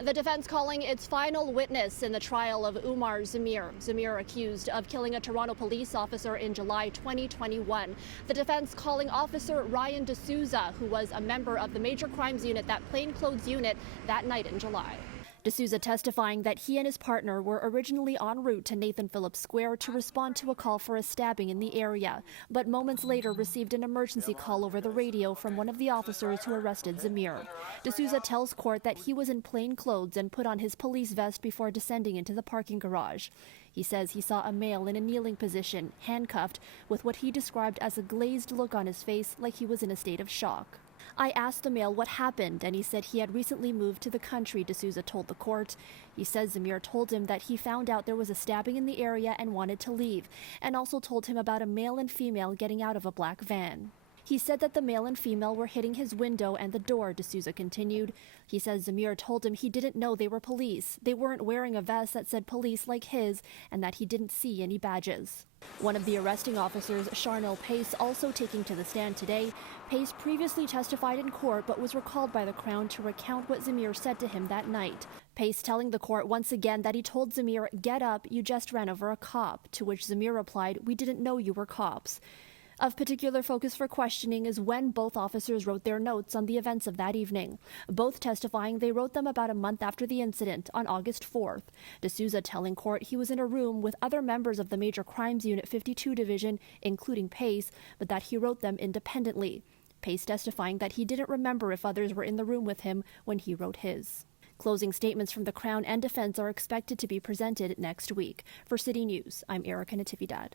The defense calling its final witness in the trial of Umar Zamir. Zamir accused of killing a Toronto police officer in July 2021. The defense calling Officer Ryan D'Souza, who was a member of the Major Crimes Unit, that plainclothes unit, that night in July. D'Souza testifying that he and his partner were originally en route to Nathan Phillips Square to respond to a call for a stabbing in the area, but moments later received an emergency call over the radio from one of the officers who arrested Zamir. D'Souza tells court that he was in plain clothes and put on his police vest before descending into the parking garage. He says he saw a male in a kneeling position, handcuffed, with what he described as a glazed look on his face, like he was in a state of shock. I asked the male what happened, and he said he had recently moved to the country, D'Souza told the court. He says Zamir told him that he found out there was a stabbing in the area and wanted to leave, and also told him about a male and female getting out of a black van. He said that the male and female were hitting his window and the door, D'Souza continued. He says Zamir told him he didn't know they were police. They weren't wearing a vest that said police like his, and that he didn't see any badges. One of the arresting officers, Charnel Pace, also taking to the stand today. Pace previously testified in court but was recalled by the Crown to recount what Zamir said to him that night. Pace telling the court once again that he told Zamir, "Get up, you just ran over a cop," to which Zamir replied, "We didn't know you were cops." Of particular focus for questioning is when both officers wrote their notes on the events of that evening. Both testifying they wrote them about a month after the incident, on August 4th. D'Souza telling court he was in a room with other members of the Major Crimes Unit 52 Division, including Pace, but that he wrote them independently. Pace testifying that he didn't remember if others were in the room with him when he wrote his. Closing statements from the Crown and defense are expected to be presented next week. For City News, I'm Erica Natividad.